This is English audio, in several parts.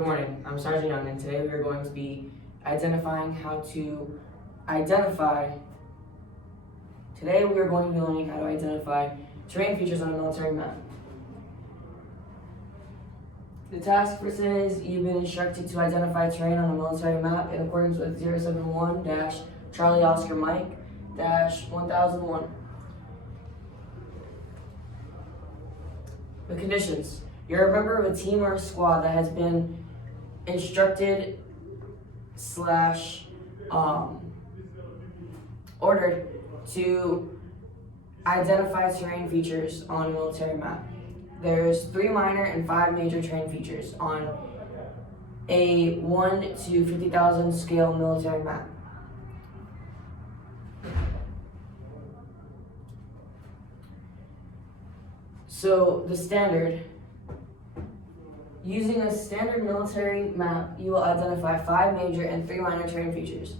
Good morning, I'm Sergeant Young, and today we are going to be identifying how to identify. Today we are going to be learning how to identify terrain features on a military map. The task for today is you've been instructed to identify terrain on a military map in accordance with 071-Charlie Oscar Mike-1001. The conditions. You're a member of a team or a squad that has been instructed / ordered to identify terrain features on a military map. There's 3 minor and 5 major terrain features on a 1 to 50,000 scale military map. So the standard. Using a standard military map, you will identify 5 major and 3 minor terrain features.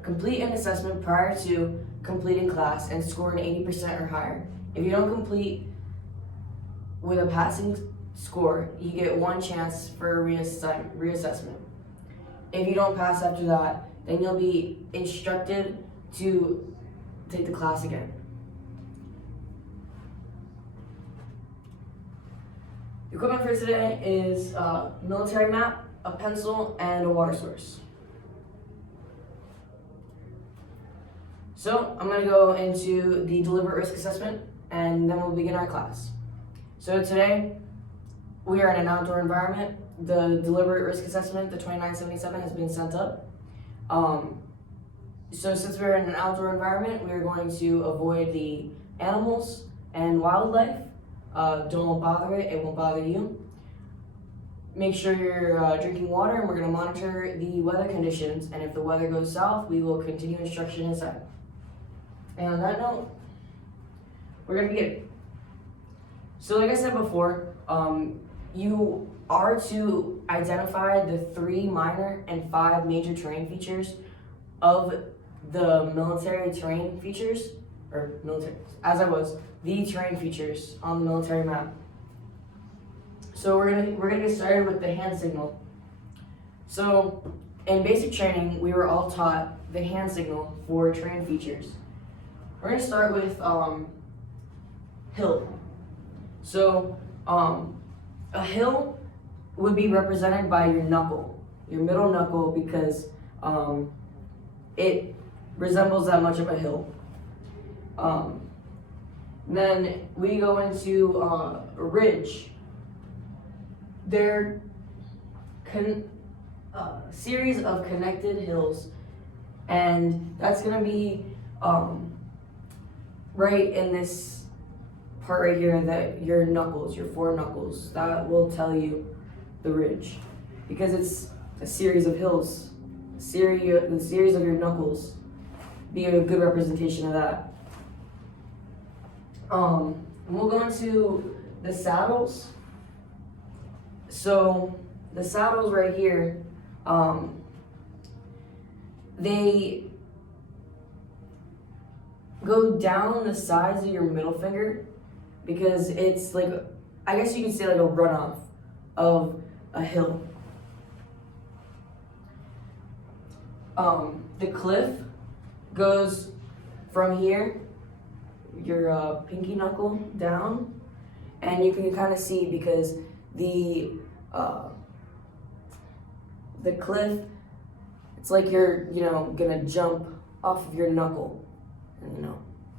Complete an assessment prior to completing class and score an 80% or higher. If you don't complete with a passing score, you get 1 chance for a reassessment. If you don't pass after that, then you'll be instructed to take the class again. The equipment for today is a military map, a pencil, and a water source. So I'm going to go into the deliberate risk assessment, and then we'll begin our class. So today, we are in an outdoor environment. The deliberate risk assessment, the 2977, has been sent up. So since we're in an outdoor environment, we are going to avoid the animals and wildlife. Don't bother it, it won't bother you. Make sure you're drinking water, and we're going to monitor the weather conditions, and if the weather goes south, we will continue instruction inside. And on that note, we're going to begin. So like I said before, you are to identify the 3 minor and 5 major terrain features of the military terrain features, the terrain features on the military map. So we're gonna get started with the hand signal. So in basic training, we were all taught the hand signal for terrain features. We're gonna start with hill. So a hill would be represented by your knuckle, your middle knuckle, because it resembles that much of a hill. Then we go into a ridge. They're series of connected hills, and that's gonna be right in this part right here, that your knuckles, your 4 knuckles, that will tell you the ridge, because it's a series of hills. The series of your knuckles be a good representation of that. And we'll go into the saddles. So the saddles right here, they go down the sides of your middle finger, because it's like, I guess you could say like a runoff of a hill. The cliff goes from here, your pinky knuckle down, and you can kind of see, because the cliff, it's like you're gonna jump off of your knuckle, and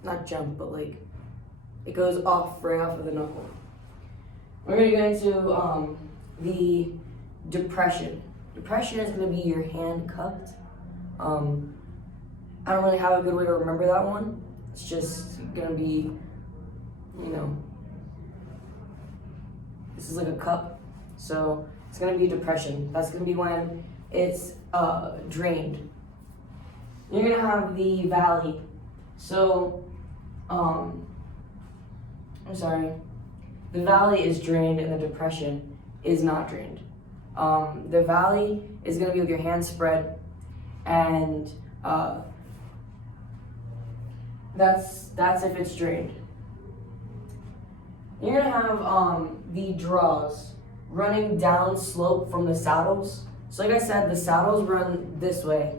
not jump, but like it goes right off of the knuckle. We're gonna go into the depression. Depression is gonna be your hand cupped. I don't really have a good way to remember that one. It's just gonna be, this is like a cup, so it's gonna be depression. That's gonna be when it's drained. You're gonna have the valley. So, the valley is drained and the depression is not drained. The valley is gonna be with your hands spread, and that's if it's drained. You're gonna have the draws. running down slope from the saddles. So like I said, the saddles run this way.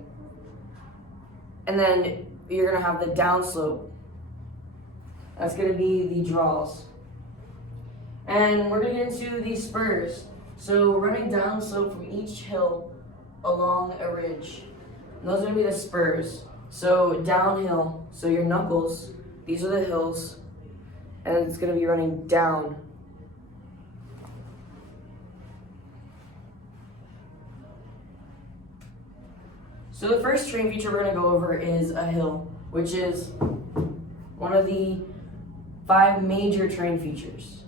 And then you're gonna have the down slope. That's gonna be the draws. And we're gonna get into the spurs. So running down slope from each hill along a ridge. And those are gonna be the spurs. So downhill, so your knuckles, these are the hills, and it's gonna be running down. So the first terrain feature we're gonna go over is a hill, which is one of the 5 major terrain features.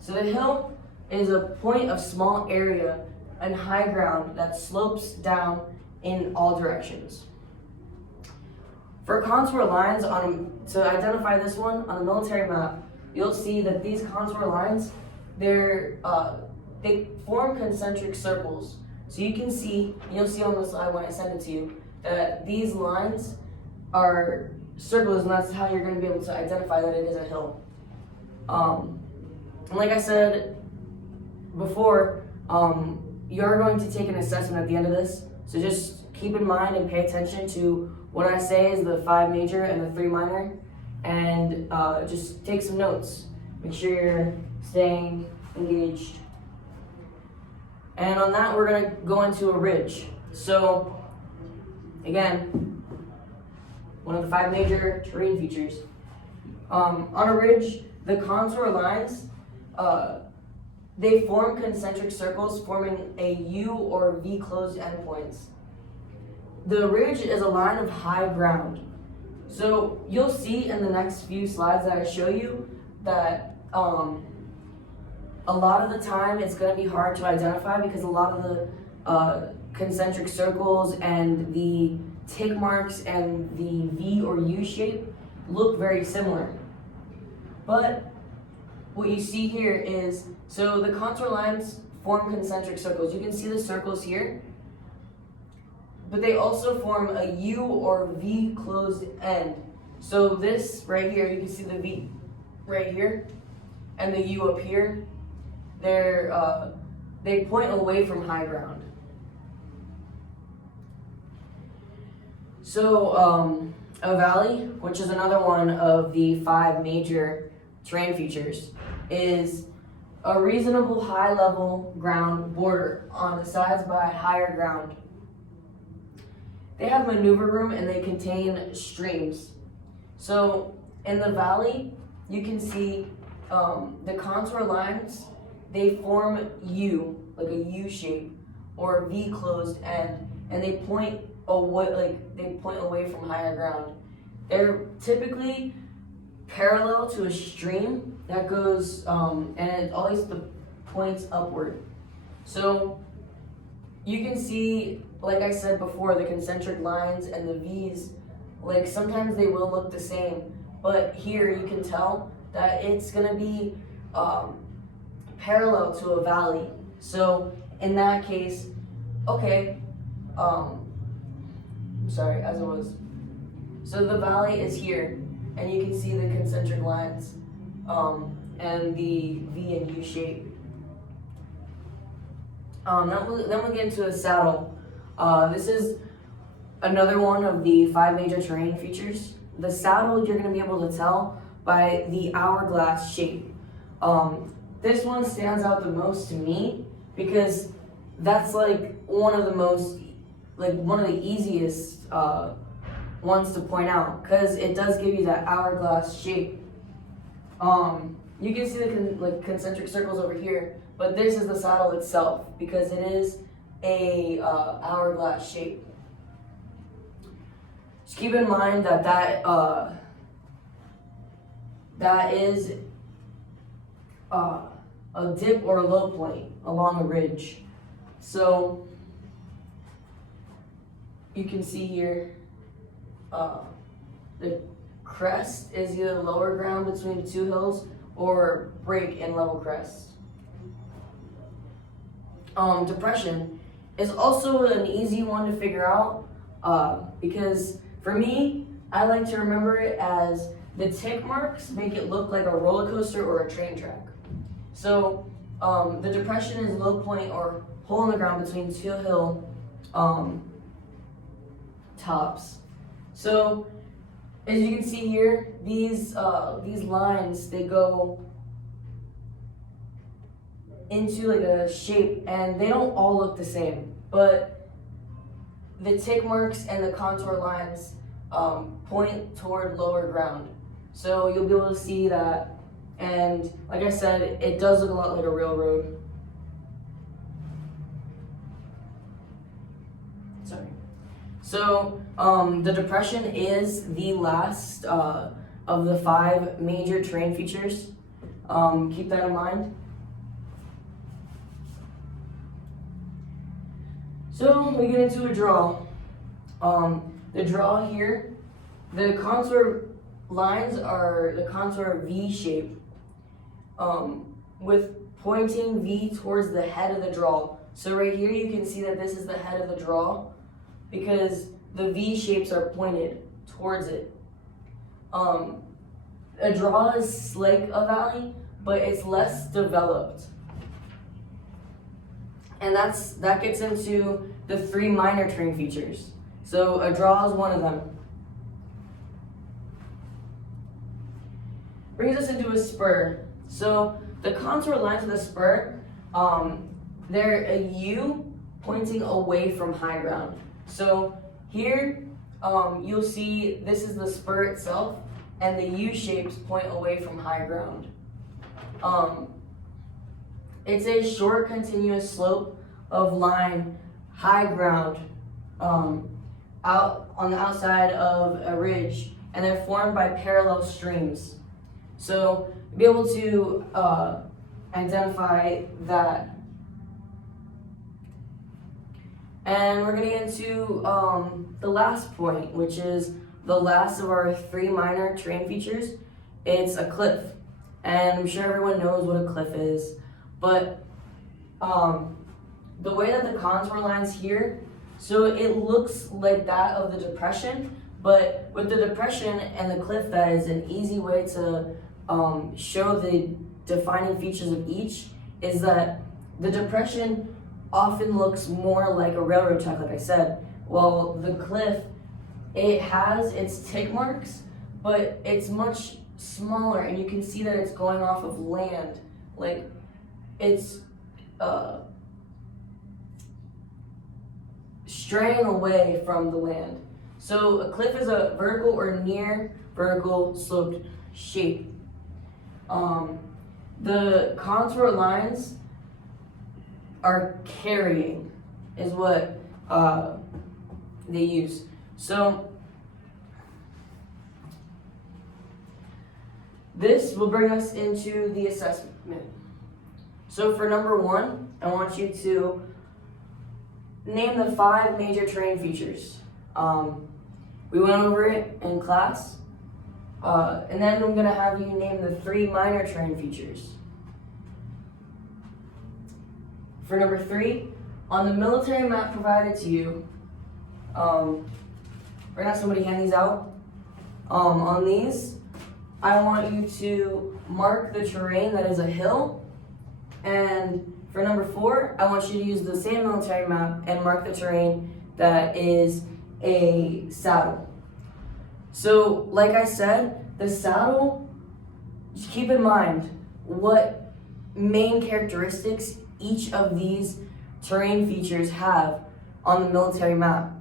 So the hill is a point of small area and high ground that slopes down in all directions. For contour lines to identify this one on a military map, you'll see that these contour lines, they form concentric circles. So you can see, you'll see on the slide when I send it to you, that these lines are circles, and that's how you're going to be able to identify that it is a hill. And like I said before, you are going to take an assessment at the end of this, so just keep in mind and pay attention to what I say is the 5 major and the 3 minor, and just take some notes. Make sure you're staying engaged. And on that, we're gonna go into a ridge. So, again, one of the 5 major terrain features. On a ridge, the contour lines, they form concentric circles forming a U or V closed endpoints. The ridge is a line of high ground. So you'll see in the next few slides that I show you that a lot of the time it's going to be hard to identify because a lot of the concentric circles and the tick marks and the V or U shape look very similar. But what you see here is, so the contour lines form concentric circles. You can see the circles here, but they also form a U or V closed end. So this right here, you can see the V right here and the U up here. They point away from high ground. So a valley, which is another one of the 5 major terrain features, is a reasonable high level ground border on the sides by higher ground. They have maneuver room and they contain streams. So in the valley, you can see the contour lines, they form U, like a U shape, or a V closed end, and they point away from higher ground. They're typically parallel to a stream that goes, and it always points upward. So you can see, like I said before, the concentric lines and the V's, like sometimes they will look the same, but here you can tell that it's gonna be parallel to a valley. So in that case, okay, sorry, as it was. So the valley is here, and you can see the concentric lines and the V and U shape. Then we'll get into a saddle. This is another one of the 5 major terrain features. The saddle, you're going to be able to tell by the hourglass shape. This one stands out the most to me because that's like one of the easiest ones to point out, because it does give you that hourglass shape. You can see the concentric circles over here, but this is the saddle itself because it is a hourglass shape. Just keep in mind that is a dip or a low point along a ridge. So you can see here the crest is either lower ground between the 2 hills or break in level crest. Depression is also an easy one to figure out because for me, I like to remember it as the tick marks make it look like a roller coaster or a train track. So the depression is low point or hole in the ground between two hill tops. So as you can see here, these lines, they go into like a shape, and they don't all look the same, but the tick marks and the contour lines point toward lower ground. So you'll be able to see that, and like I said, it does look a lot like a railroad. Sorry. So the depression is the last of the 5 major terrain features. Keep that in mind. So we get into a draw. The draw here, the contour lines are the contour V shape, with pointing V towards the head of the draw. So right here you can see that this is the head of the draw because the V shapes are pointed towards it. A draw is like a valley, but it's less developed. And that gets into the 3 minor terrain features. So a draw is one of them. Brings us into a spur. So the contour lines of the spur, they're a U pointing away from high ground. So here you'll see this is the spur itself, and the U shapes point away from high ground. It's a short continuous slope of line high ground out on the outside of a ridge, and they're formed by parallel streams. So be able to identify that. And we're going to get into the last point, which is the last of our 3 minor terrain features. It's a cliff. And I'm sure everyone knows what a cliff is. But the way that the contour lines here, so it looks like that of the depression, but with the depression and the cliff, that is an easy way to show the defining features of each, is that the depression often looks more like a railroad track, like I said, while the cliff, it has its tick marks, but it's much smaller, and you can see that it's going off of land. Like, it's straying away from the land. So a cliff is a vertical or near vertical sloped shape. The contour lines are carrying, is what they use. So this will bring us into the assessment. So for number 1, I want you to name the 5 major terrain features. We went over it in class, and then I'm gonna have you name the 3 minor terrain features. For number 3, on the military map provided to you, we're gonna have somebody hand these out. On these, I want you to mark the terrain that is a hill, and for number 4, I want you to use the same military map and mark the terrain that is a saddle. So, like I said, the saddle, just keep in mind what main characteristics each of these terrain features have on the military map.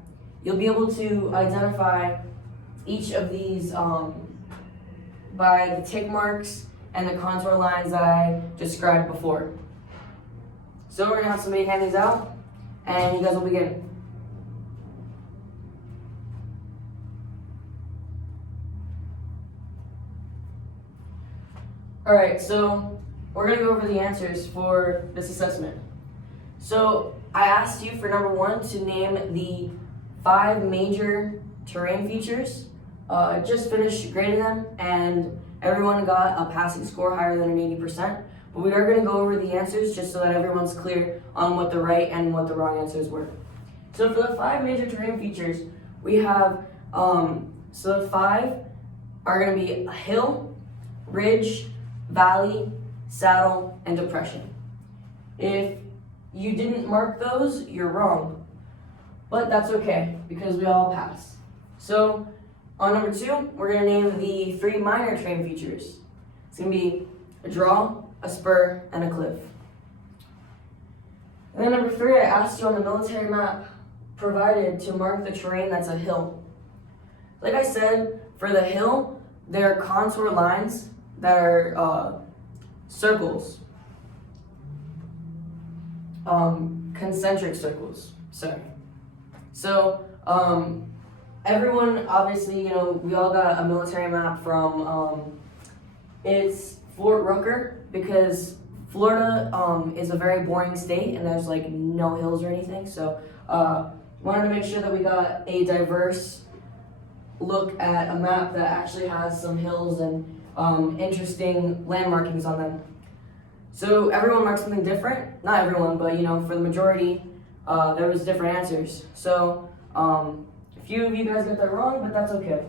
You'll be able to identify each of these by the tick marks and the contour lines that I described before. So we're gonna have somebody hand these out, and you guys will begin. All right, so we're gonna go over the answers for this assessment. So I asked you for number 1 to name the 5 major terrain features. I just finished grading them, and everyone got a passing score higher than an 80%. But we are going to go over the answers just so that everyone's clear on what the right and what the wrong answers were. So for the 5 major terrain features, we have, so the 5 are going to be a hill, ridge, valley, saddle, and depression. If you didn't mark those, you're wrong. But that's okay, because we all pass. So, on number 2, we're going to name the 3 minor terrain features. It's going to be a draw, a spur, and a cliff. And then number 3, I asked you on the military map provided to mark the terrain that's a hill. Like I said, for the hill, there are contour lines that are circles. Concentric circles, sorry. So, everyone, obviously, we all got a military map from, it's Fort Rucker, because Florida is a very boring state and there's like no hills or anything. So, wanted to make sure that we got a diverse look at a map that actually has some hills and interesting landmarkings on them. So everyone marked something different. Not everyone, but for the majority, there was different answers. So a few of you guys got that wrong, but that's okay.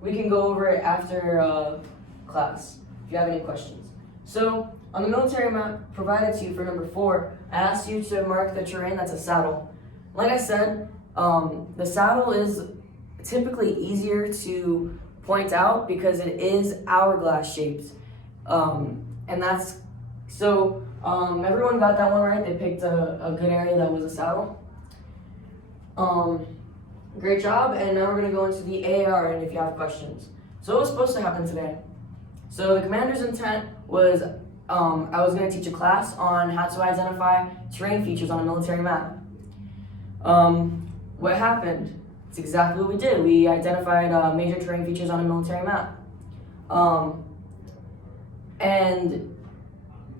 We can go over it after class if you have any questions. So on the military map provided to you for number 4, I asked you to mark the terrain that's a saddle. Like I said, the saddle is typically easier to point out because it is hourglass shaped. And that's, so everyone got that one right. They picked a good area that was a saddle. Great job, and now we're going to go into the AAR and if you have questions. So what was supposed to happen today? So the commander's intent was I was going to teach a class on how to identify terrain features on a military map. What happened? It's exactly what we did. We identified major terrain features on a military map. And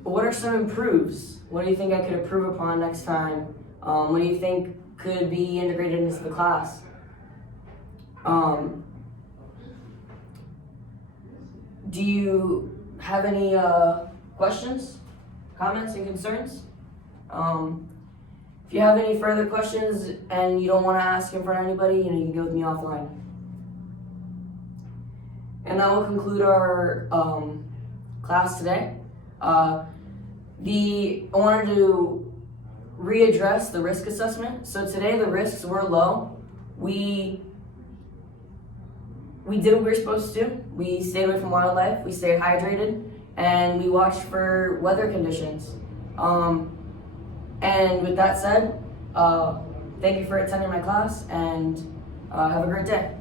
what are some improves? What do you think I could improve upon next time? What do you think could be integrated into the class? Do you have any questions, comments, and concerns? If you have any further questions and you don't want to ask in front of anybody, you can go with me offline. And that will conclude our class today. I wanted to readdress the risk assessment. So today the risks were low. We did what we were supposed to do. We stayed away from wildlife, we stayed hydrated, and we watched for weather conditions. And with that said, thank you for attending my class, and have a great day.